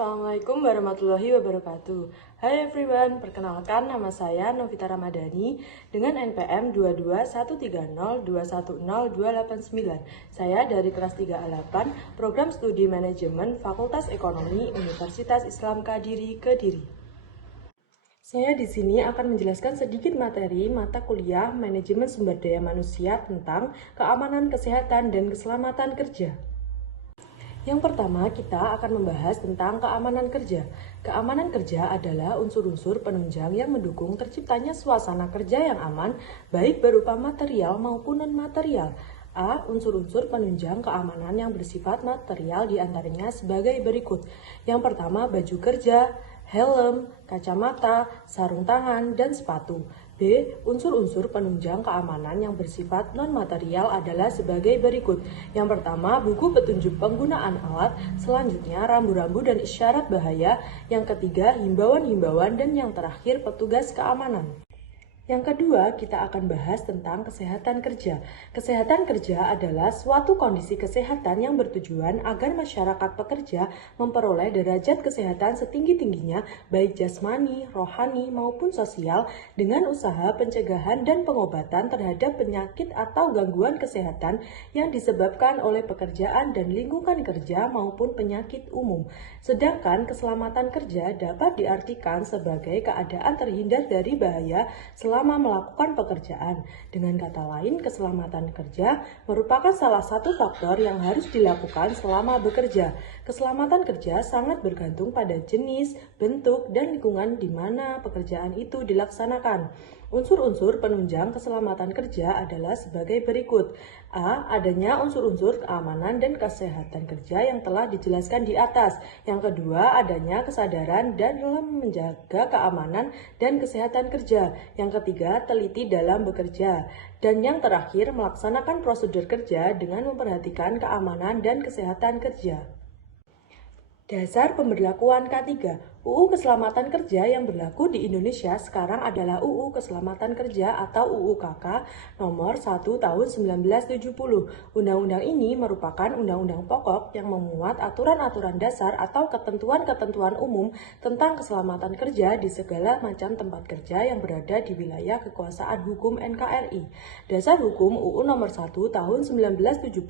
Assalamualaikum warahmatullahi wabarakatuh. Hai everyone, perkenalkan nama saya Novita Ramadhani dengan NPM 22130210289. Saya dari kelas 3A8, Program Studi Manajemen Fakultas Ekonomi Universitas Islam Kadiri, Kediri. Saya di sini akan menjelaskan sedikit materi mata kuliah Manajemen Sumber Daya Manusia tentang keamanan, kesehatan, dan keselamatan kerja. Yang pertama, kita akan membahas tentang keamanan kerja. Keamanan kerja adalah unsur-unsur penunjang yang mendukung terciptanya suasana kerja yang aman, baik berupa material maupun non-material. A. Unsur-unsur penunjang keamanan yang bersifat material diantaranya sebagai berikut. Yang pertama, baju kerja, helm, kacamata, sarung tangan, dan sepatu. B. Unsur-unsur penunjang keamanan yang bersifat non-material adalah sebagai berikut. Yang pertama, buku petunjuk penggunaan alat, selanjutnya rambu-rambu dan isyarat bahaya, yang ketiga, himbauan-himbauan, dan yang terakhir, petugas keamanan. Yang kedua, kita akan bahas tentang kesehatan kerja. Kesehatan kerja adalah suatu kondisi kesehatan yang bertujuan agar masyarakat pekerja memperoleh derajat kesehatan setinggi-tingginya, baik jasmani, rohani, maupun sosial, dengan usaha pencegahan dan pengobatan terhadap penyakit atau gangguan kesehatan yang disebabkan oleh pekerjaan dan lingkungan kerja maupun penyakit umum. Sedangkan keselamatan kerja dapat diartikan sebagai keadaan terhindar dari bahaya selama melakukan pekerjaan. Dengan kata lain, keselamatan kerja merupakan salah satu faktor yang harus dilakukan selama bekerja. Keselamatan kerja sangat bergantung pada jenis, bentuk, dan lingkungan di mana pekerjaan itu dilaksanakan. Unsur-unsur penunjang keselamatan kerja adalah sebagai berikut. A. Adanya unsur-unsur keamanan dan kesehatan kerja yang telah dijelaskan di atas. Yang kedua, adanya kesadaran dalam menjaga keamanan dan kesehatan kerja. Yang ketiga, teliti dalam bekerja. Dan yang terakhir, melaksanakan prosedur kerja dengan memperhatikan keamanan dan kesehatan kerja. Dasar pemberlakuan K3. UU Keselamatan Kerja yang berlaku di Indonesia sekarang adalah UU Keselamatan Kerja atau UU KK nomor 1 tahun 1970. Undang-undang ini merupakan undang-undang pokok yang memuat aturan-aturan dasar atau ketentuan-ketentuan umum tentang keselamatan kerja di segala macam tempat kerja yang berada di wilayah kekuasaan hukum NKRI. Dasar hukum UU nomor 1 tahun 1970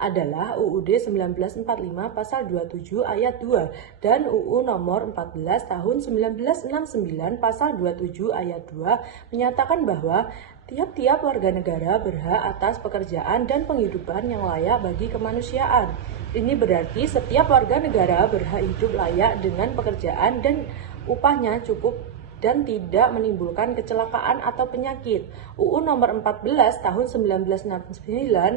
adalah UUD 1945 pasal 27 ayat 2 dan UU nomor 14 tahun 1969 pasal 27 ayat 2 menyatakan bahwa tiap-tiap warga negara berhak atas pekerjaan dan penghidupan yang layak bagi kemanusiaan. Ini berarti setiap warga negara berhak hidup layak dengan pekerjaan dan upahnya cukup dan tidak menimbulkan kecelakaan atau penyakit. UU nomor 14 tahun 1969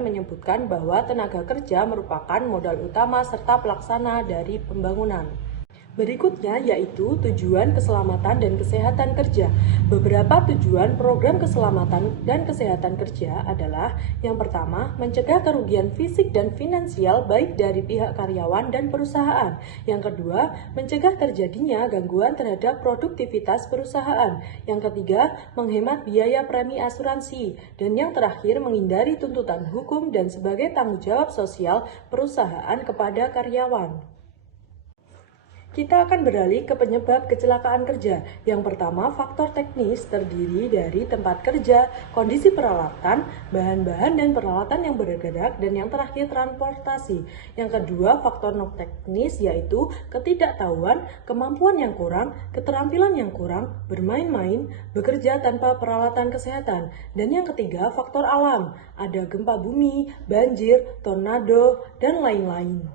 menyebutkan bahwa tenaga kerja merupakan modal utama serta pelaksana dari pembangunan. Berikutnya yaitu tujuan keselamatan dan kesehatan kerja. Beberapa tujuan program keselamatan dan kesehatan kerja adalah yang pertama, mencegah kerugian fisik dan finansial baik dari pihak karyawan dan perusahaan. Yang kedua, mencegah terjadinya gangguan terhadap produktivitas perusahaan. Yang ketiga, menghemat biaya premi asuransi. Dan yang terakhir, menghindari tuntutan hukum dan sebagai tanggung jawab sosial perusahaan kepada karyawan. Kita akan beralih ke penyebab kecelakaan kerja. Yang pertama, faktor teknis terdiri dari tempat kerja, kondisi peralatan, bahan-bahan dan peralatan yang bergerak, dan yang terakhir transportasi. Yang kedua, faktor non-teknis yaitu ketidaktahuan, kemampuan yang kurang, keterampilan yang kurang, bermain-main, bekerja tanpa peralatan kesehatan. Dan yang ketiga, faktor alam, ada gempa bumi, banjir, tornado, dan lain-lain.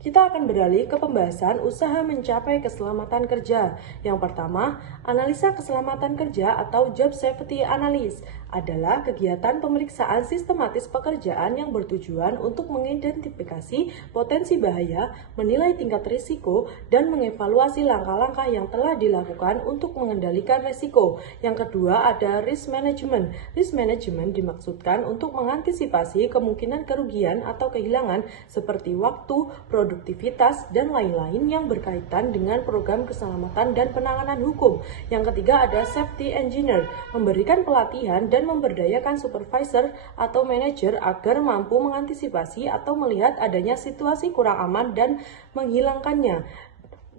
Kita akan beralih ke pembahasan usaha mencapai keselamatan kerja. Yang pertama, analisa keselamatan kerja atau job safety analysis adalah kegiatan pemeriksaan sistematis pekerjaan yang bertujuan untuk mengidentifikasi potensi bahaya, menilai tingkat risiko, dan mengevaluasi langkah-langkah yang telah dilakukan untuk mengendalikan risiko. Yang kedua ada risk management. Risk management dimaksudkan untuk mengantisipasi kemungkinan kerugian atau kehilangan seperti waktu, produktivitas, dan lain-lain yang berkaitan dengan program keselamatan dan penanganan hukum. Yang ketiga ada safety engineer, memberikan pelatihan dan dan memberdayakan supervisor atau manajer agar mampu mengantisipasi atau melihat adanya situasi kurang aman dan menghilangkannya.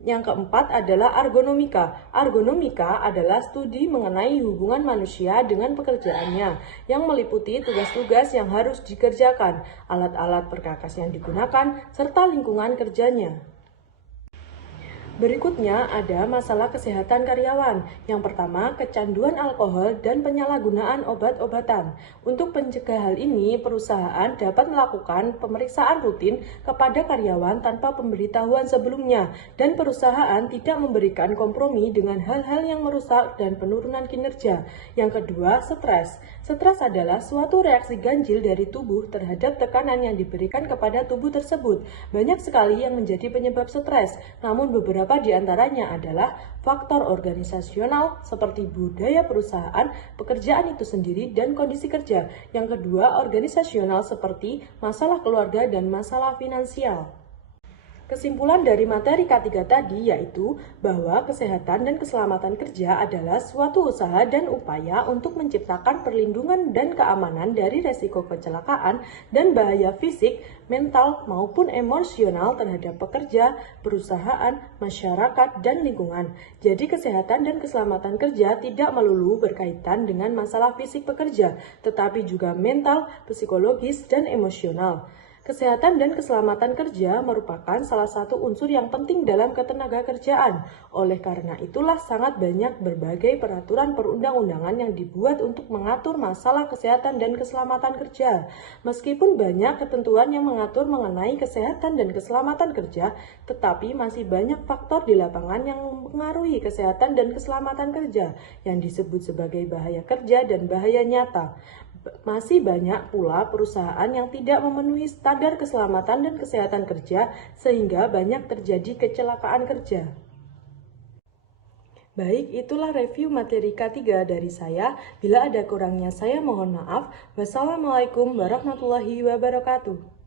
Yang keempat adalah ergonomika. Ergonomika adalah studi mengenai hubungan manusia dengan pekerjaannya, yang meliputi tugas-tugas yang harus dikerjakan, alat-alat perkakas yang digunakan, serta lingkungan kerjanya. Berikutnya ada masalah kesehatan karyawan. Yang pertama, kecanduan alkohol dan penyalahgunaan obat-obatan. Untuk mencegah hal ini, perusahaan dapat melakukan pemeriksaan rutin kepada karyawan tanpa pemberitahuan sebelumnya, dan perusahaan tidak memberikan kompromi dengan hal-hal yang merusak dan penurunan kinerja. Yang kedua, stres. Stres adalah suatu reaksi ganjil dari tubuh terhadap tekanan yang diberikan kepada tubuh tersebut. Banyak sekali yang menjadi penyebab stres, namun beberapa di antaranya adalah faktor organisasional seperti budaya perusahaan, pekerjaan itu sendiri, dan kondisi kerja. Yang kedua, organisasional seperti masalah keluarga dan masalah finansial. Kesimpulan dari materi K3 tadi yaitu bahwa kesehatan dan keselamatan kerja adalah suatu usaha dan upaya untuk menciptakan perlindungan dan keamanan dari resiko kecelakaan dan bahaya fisik, mental, maupun emosional terhadap pekerja, perusahaan, masyarakat, dan lingkungan. Jadi kesehatan dan keselamatan kerja tidak melulu berkaitan dengan masalah fisik pekerja, tetapi juga mental, psikologis, dan emosional. Kesehatan dan keselamatan kerja merupakan salah satu unsur yang penting dalam ketenagakerjaan. Oleh karena itulah sangat banyak berbagai peraturan perundang-undangan yang dibuat untuk mengatur masalah kesehatan dan keselamatan kerja. Meskipun banyak ketentuan yang mengatur mengenai kesehatan dan keselamatan kerja, tetapi masih banyak faktor di lapangan yang mempengaruhi kesehatan dan keselamatan kerja yang disebut sebagai bahaya kerja dan bahaya nyata. Masih banyak pula perusahaan yang tidak memenuhi standar keselamatan dan kesehatan kerja sehingga banyak terjadi kecelakaan kerja. Baik, itulah review materi K3 dari saya. Bila ada kurangnya saya mohon maaf. Wassalamualaikum warahmatullahi wabarakatuh.